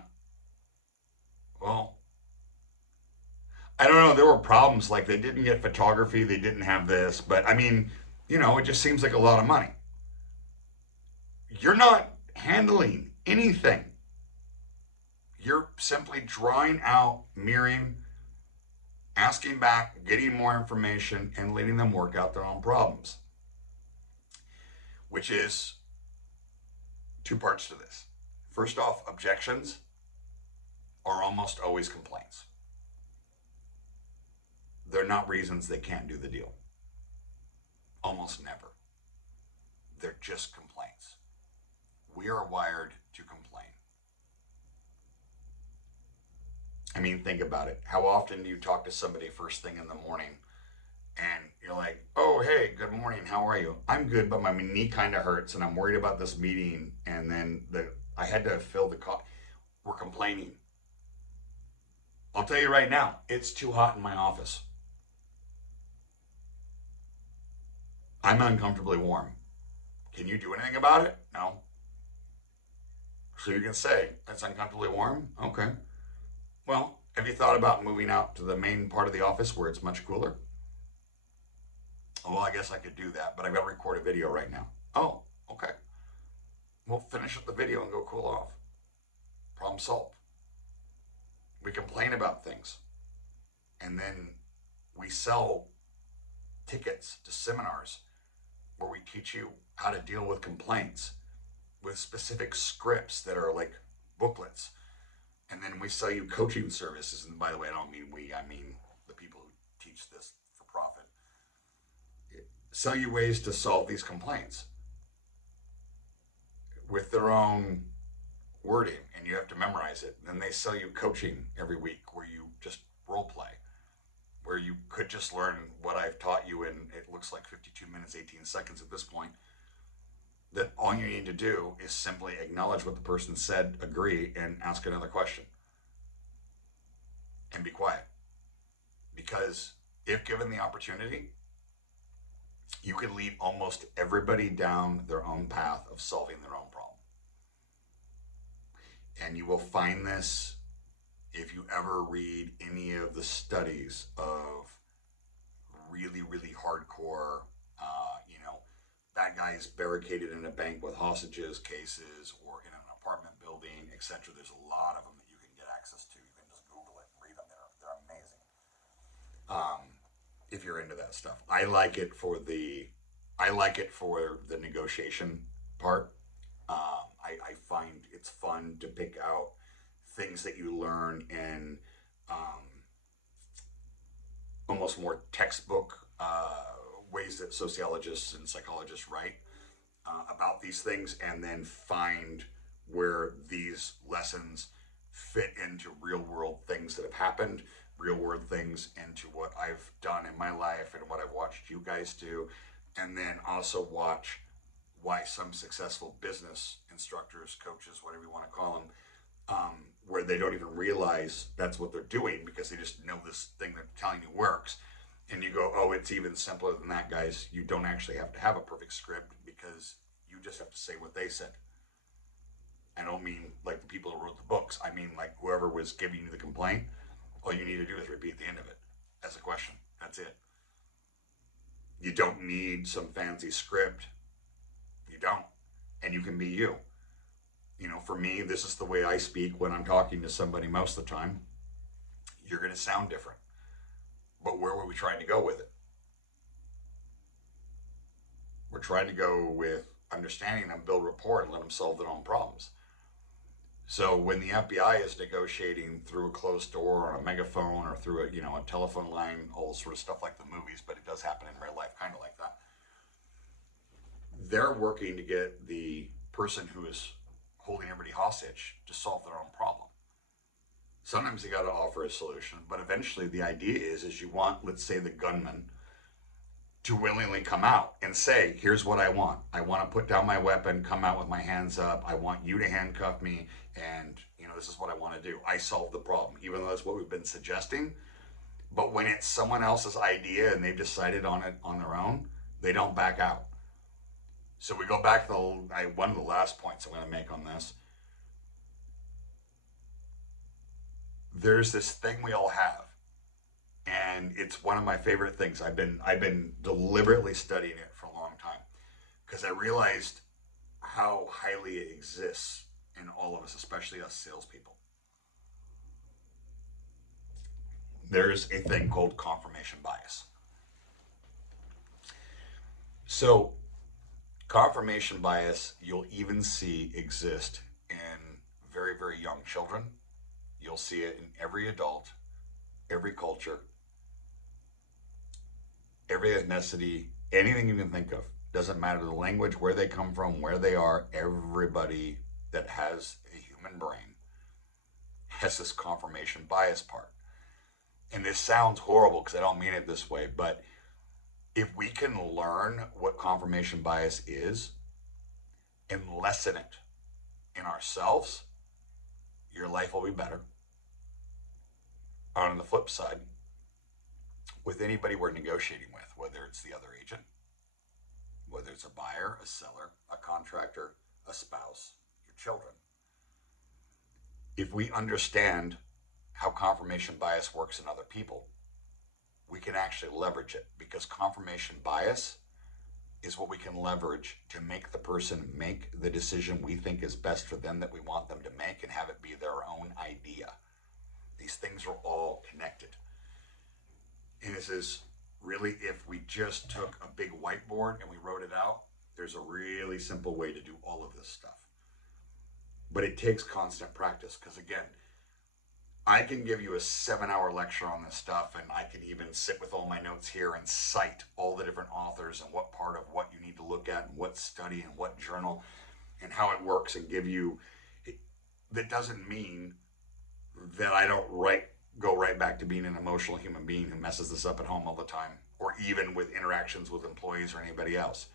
Well, I don't know. There were problems. Like they didn't get photography, they didn't have this. But I mean, it just seems like a lot of money. You're not handling anything. You're simply drawing out, mirroring, asking back, getting more information, and letting them work out their own problems. Which is two parts to this. First off, objections are almost always complaints. They're not reasons they can't do the deal. Almost never. They're just complaints. We are wired to complain. I mean, think about it. How often do you talk to somebody first thing in the morning and you're like, oh, hey, good morning. How are you? I'm good, but my knee kind of hurts and I'm worried about this meeting. And then I had to fill the coffee. We're complaining. I'll tell you right now, it's too hot in my office. I'm uncomfortably warm. Can you do anything about it? No. So you can say, it's uncomfortably warm? Okay. Well, have you thought about moving out to the main part of the office where it's much cooler? Oh, well, I guess I could do that, but I've got to record a video right now. Oh, okay. We'll finish up the video and go cool off. Problem solved. We complain about things. And then we sell tickets to seminars where we teach you how to deal with complaints with specific scripts that are like booklets. And then we sell you coaching services. And by the way, I don't mean we, I mean the people who teach this for profit. Sell you ways to solve these complaints with their own wording, and you have to memorize it. And then they sell you coaching every week where you just role play, where you could just learn what I've taught you in, it looks like 52 minutes, 18 seconds at this point. That all you need to do is simply acknowledge what the person said, agree, and ask another question. And be quiet. Because if given the opportunity, you could lead almost everybody down their own path of solving their own problem. And you will find this if you ever read any of the studies of really, really hardcore, bad guys barricaded in a bank with hostages cases or in an apartment building, etc. There's a lot of them that you can get access to. You can just Google it and read them. They're amazing. If you're into that stuff, I like it for the negotiation part. I find it's fun to pick out things that you learn in almost more textbook ways that sociologists and psychologists write about these things, and then find where these lessons fit into real world things that have happened, real world things into what I've done in my life and what I've watched you guys do, and then also watch why some successful business instructors, coaches, whatever you want to call them, where they don't even realize that's what they're doing because they just know this thing they're telling you works. And you go, oh, it's even simpler than that, guys. You don't actually have to have a perfect script because you just have to say what they said. I don't mean like the people who wrote the books. I mean like whoever was giving you the complaint. All you need to do is repeat the end of it as a question. That's it. You don't need some fancy script. You don't. And you can be you. For me, this is the way I speak when I'm talking to somebody most of the time. You're going to sound different. But where were we trying to go with it? We're trying to go with understanding them, build rapport, and let them solve their own problems. So when the FBI is negotiating through a closed door on a megaphone or through a telephone line, all sort of stuff like the movies, but it does happen in real life, kind of like that. They're working to get the person who is holding everybody hostage to solve their own problem. Sometimes you got to offer a solution, but eventually the idea is you want, let's say, the gunman to willingly come out and say, here's what I want. I want to put down my weapon, come out with my hands up. I want you to handcuff me. And, this is what I want to do. I solve the problem, even though that's what we've been suggesting. But when it's someone else's idea and they've decided on it on their own, they don't back out. So we go back to one of the last points I'm going to make on this. There's this thing we all have, and it's one of my favorite things. I've been deliberately studying it for a long time because I realized how highly it exists in all of us, especially us salespeople. There's a thing called confirmation bias. So confirmation bias, you'll even see exist in very, very young children. You'll see it in every adult, every culture, every ethnicity, anything you can think of. Doesn't matter the language, where they come from, where they are. Everybody that has a human brain has this confirmation bias part. And this sounds horrible because I don't mean it this way, but if we can learn what confirmation bias is and lessen it in ourselves, your life will be better. On the flip side, with anybody we're negotiating with, whether it's the other agent, whether it's a buyer, a seller, a contractor, a spouse, your children, if we understand how confirmation bias works in other people, we can actually leverage it, because confirmation bias is what we can leverage to make the person make the decision we think is best for them, that we want them to make, and have it be their own idea. These things are all connected. And this is really, if we just took a big whiteboard and we wrote it out, there's a really simple way to do all of this stuff. But it takes constant practice, because again, I can give you a 7-hour lecture on this stuff, and I can even sit with all my notes here and cite all the different authors and what part of what you need to look at and what study and what journal and how it works, and give you. That doesn't mean that I don't go right back to being an emotional human being who messes this up at home all the time, or even with interactions with employees or anybody else.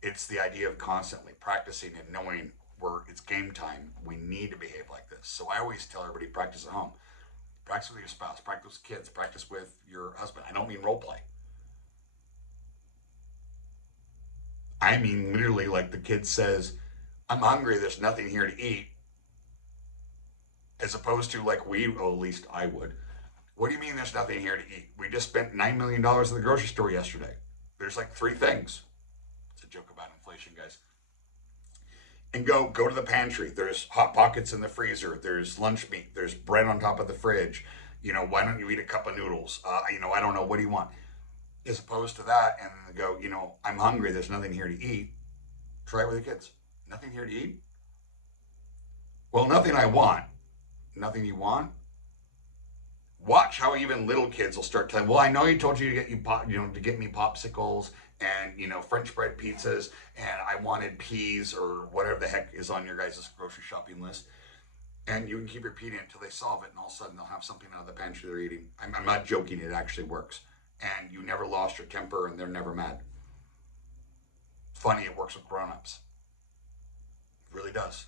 It's the idea of constantly practicing and knowing where it's game time, we need to behave like this. So I always tell everybody, practice at home. Practice with your spouse, practice with kids, practice with your husband. I don't mean role play. I mean literally, like the kid says, I'm hungry, there's nothing here to eat. As opposed to like at least I would. What do you mean there's nothing here to eat? We just spent $9 million at the grocery store yesterday. There's like 3 things. It's a joke about inflation, guys. And go to the pantry. There's Hot Pockets in the freezer. There's lunch meat. There's bread on top of the fridge. Why don't you eat a cup of noodles? I don't know. What do you want? As opposed to that, and go, I'm hungry. There's nothing here to eat. Try it with the kids. Nothing here to eat? Well, nothing I want. Nothing you want? Watch how even little kids will start telling, well, I know you told you to get me popsicles and, French bread pizzas, and I wanted peas or whatever the heck is on your guys' grocery shopping list. And you can keep repeating it until they solve it, and all of a sudden they'll have something out of the pantry they're eating. I'm not joking, it actually works. And you never lost your temper, and they're never mad. Funny, it works with grown-ups. It really does.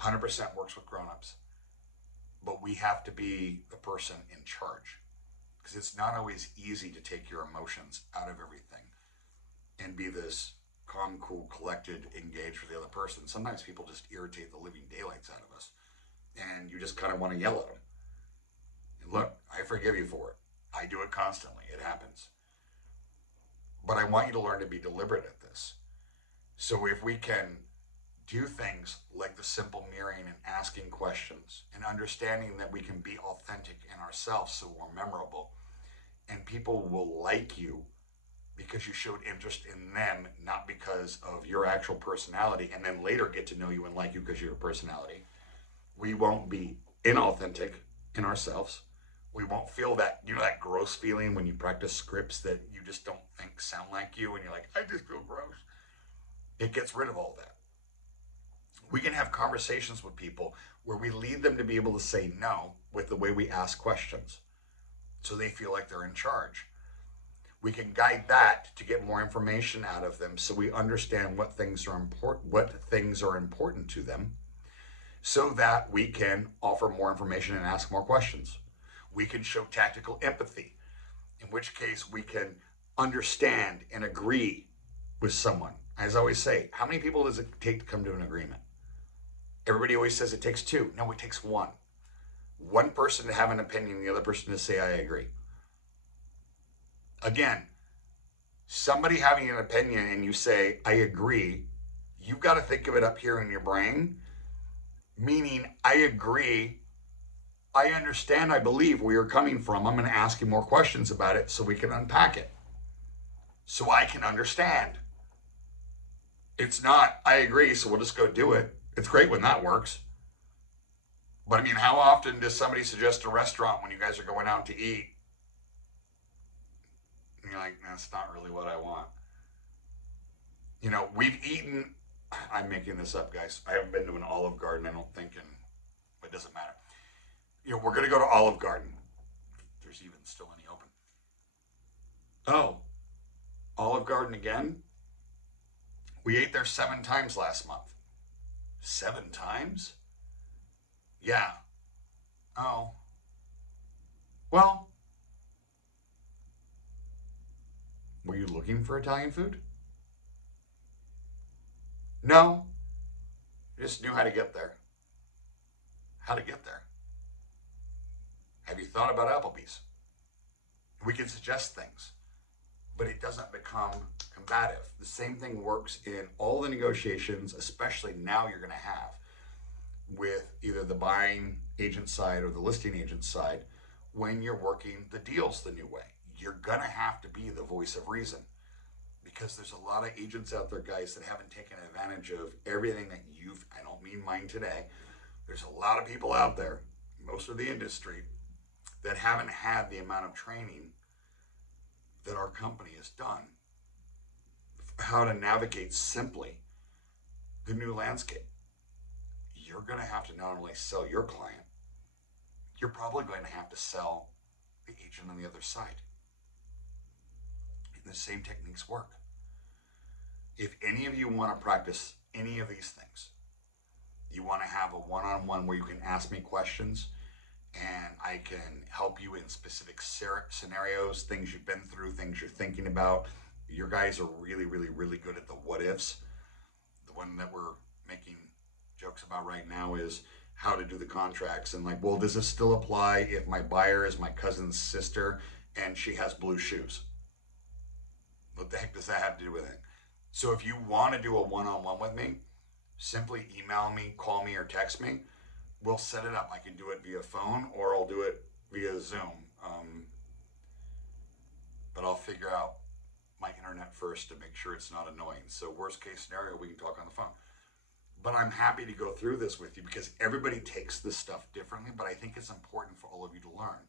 100% works with grown-ups. But we have to be the person in charge, because it's not always easy to take your emotions out of everything and be this calm, cool, collected, engaged with the other person. Sometimes people just irritate the living daylights out of us, and you just kind of want to yell at them. And look, I forgive you for it. I do it constantly. It happens. But I want you to learn to be deliberate at this. So if we can do things like the simple mirroring and asking questions and understanding that we can be authentic in ourselves so we're memorable, and people will like you because you showed interest in them, not because of your actual personality, and then later get to know you and like you because of your personality. We won't be inauthentic in ourselves. We won't feel that, that gross feeling when you practice scripts that you just don't think sound like you, and you're like, I just feel gross. It gets rid of all that. We can have conversations with people where we lead them to be able to say no with the way we ask questions so they feel like they're in charge. We can guide that to get more information out of them so we understand what things are important to them so that we can offer more information and ask more questions. We can show tactical empathy, in which case we can understand and agree with someone. As I always say, how many people does it take to come to an agreement? Everybody always says it takes two. No, it takes one. One person to have an opinion, the other person to say, I agree. Again, somebody having an opinion and you say, I agree, you've got to think of it up here in your brain, meaning, I agree, I understand, I believe where you're coming from. I'm going to ask you more questions about it so we can unpack it, so I can understand. It's not, I agree, so we'll just go do it. It's great when that works. But I mean, how often does somebody suggest a restaurant when you guys are going out to eat? And you're like, that's not really what I want. You know, we've eaten, I'm making this up, guys. I haven't been to an Olive Garden, I don't think, and it doesn't matter. You know, we're going to go to Olive Garden. If there's even still any open. Oh, Olive Garden again? We ate there 7 times last month. 7 times? Yeah. Oh. Well, were you looking for Italian food? No. Just knew how to get there. How to get there. Have you thought about Applebee's? We can suggest things, but it doesn't become combative. The same thing works in all the negotiations, especially now you're going to have with either the buying agent side or the listing agent side when you're working the deals the new way. You're going to have to be the voice of reason because there's a lot of agents out there, guys, that haven't taken advantage of everything that I don't mean mine today. There's a lot of people out there, most of the industry, that haven't had the amount of training that our company has done, how to navigate simply the new landscape. You're going to have to not only sell your client, you're probably going to have to sell the agent on the other side. And the same techniques work. If any of you want to practice any of these things, you want to have a one-on-one where you can ask me questions and I can help you in specific scenarios, things you've been through, things you're thinking about. Your guys are really, really, really good at the what ifs. The one that we're making jokes about right now is how to do the contracts. And like, well, does this still apply if my buyer is my cousin's sister and she has blue shoes? What the heck does that have to do with it? So if you want to do a one-on-one with me, simply email me, call me, or text me. We'll set it up. I can do it via phone or I'll do it via Zoom. But I'll figure out my internet first to make sure it's not annoying. So worst case scenario, we can talk on the phone. But I'm happy to go through this with you because everybody takes this stuff differently, but I think it's important for all of you to learn.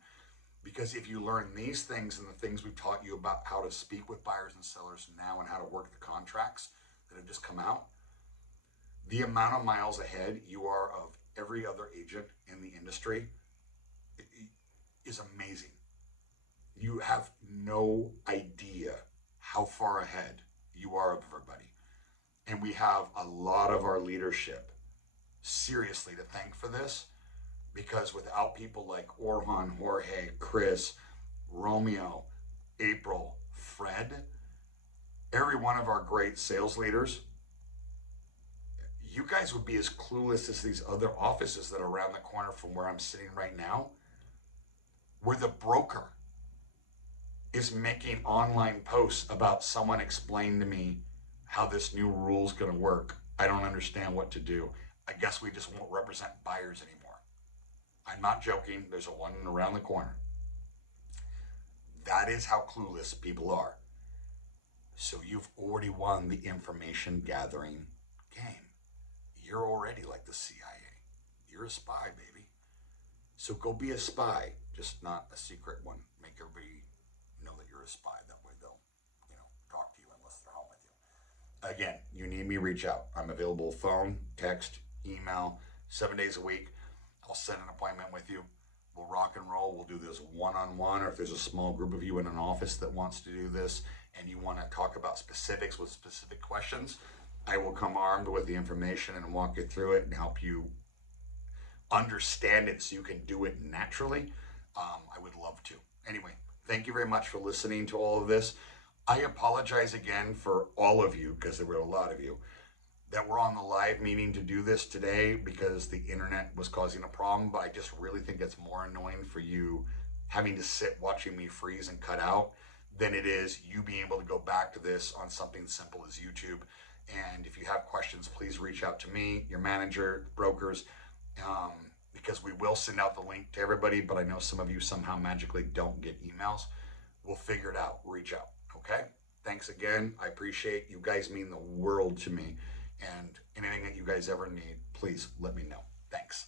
Because if you learn these things and the things we've taught you about how to speak with buyers and sellers now and how to work the contracts that have just come out, the amount of miles ahead you are of every other agent in the industry is amazing. You have no idea how far ahead you are of everybody. And we have a lot of our leadership seriously to thank for this, because without people like Orhan, Jorge, Chris, Romeo, April, Fred, every one of our great sales leaders, you guys would be as clueless as these other offices that are around the corner from where I'm sitting right now, where the broker is making online posts about someone explain to me how this new rule is going to work. I don't understand what to do. I guess we just won't represent buyers anymore. I'm not joking. There's a one around the corner. That is how clueless people are. So you've already won the information gathering game. You're already like the CIA. You're a spy, baby. So go be a spy, just not a secret one. Make everybody know that you're a spy. That way they'll, talk to you unless they're home with you. Again, you need me, reach out. I'm available phone, text, email, 7 days a week. I'll set an appointment with you. We'll rock and roll. We'll do this one-on-one, or if there's a small group of you in an office that wants to do this and you want to talk about specifics with specific questions, I will come armed with the information and walk you through it and help you understand it so you can do it naturally. I would love to. Anyway, thank you very much for listening to all of this. I apologize again for all of you, because there were a lot of you, that we're on the live meeting to do this today because the internet was causing a problem, but I just really think it's more annoying for you having to sit watching me freeze and cut out than it is you being able to go back to this on something simple as YouTube. And if you have questions, please reach out to me, your manager, brokers, because we will send out the link to everybody, but I know some of you somehow magically don't get emails. We'll figure it out. Reach out. Okay? Thanks again. I appreciate you guys, mean the world to me. And anything that you guys ever need, please let me know. Thanks.